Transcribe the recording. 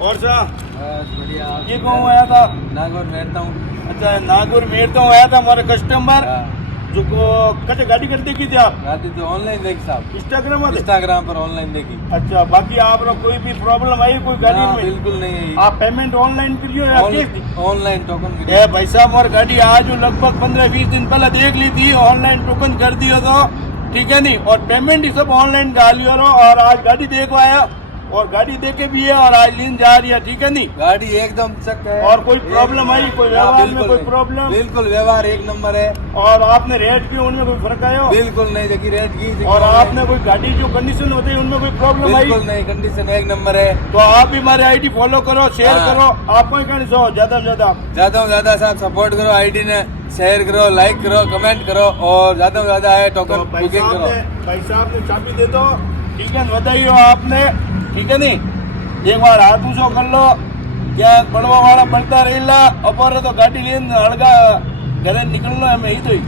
और सा बस बढ़िया। ये कौन आया था? नागौर मेरता हूँ। अच्छा नागौर मेरता हूँ आया था हमारे कस्टमर हाँ, जो को कटे गाड़ी कर देखी थी आप गाड़ी तो ऑनलाइन देखी साहब, इंस्टाग्राम में? इंस्टाग्राम पर ऑनलाइन देखी। अच्छा बाकी आप लोग कोई भी प्रॉब्लम आई कोई गाड़ी हाँ, में? बिल्कुल नहीं है। आप पेमेंट ऑनलाइन करियो या कैश? ऑनलाइन टोकन ए भाई साहब और गाड़ी आज लगभग 15-20 दिन पहले देख ली थी, ऑनलाइन टोकन कर दिया था, ठीक है नहीं, और पेमेंट ही सब ऑनलाइन डालियो और आज गाड़ी देखो आया और गाड़ी देखे भी है और आज लीन जा रही है, ठीक है नहीं। गाड़ी एकदम चक है। और कोई प्रॉब्लम आई कोई व्यवहार में कोई नहीं। प्रॉब्लम? बिल्कुल व्यवहार एक नंबर है। और आपने रेट की उनमें कोई फर्क आयो? बिल्कुल नहीं देखी रेट की। और आपने कोई गाड़ी जो कंडीशन होती है उनमें कोई प्रॉब्लम आई? बिल्कुल नहीं, कंडीशन एक नंबर है। तो आप भी हमारे आईडी फॉलो करो, शेयर हाँ। करो, आपको कहने सो ज्यादा से ज्यादा ज्यादा साहब सपोर्ट करो, आईडी ने शेयर करो, लाइक करो, कमेंट करो और ज्यादा से ज्यादा है तो टोकन भाई बुकिंग साहब करो। भाई साहब ने चाबी दे दो, ठीक है, बताइयो आपने, ठीक है नहीं। एक बार हाथ ऊंचो कर लो, क्या बड़वा वाला बढ़ता रहेला, अपर तो गाड़ी लेने हड़गा घरे निकलना है, मैं ही तो ही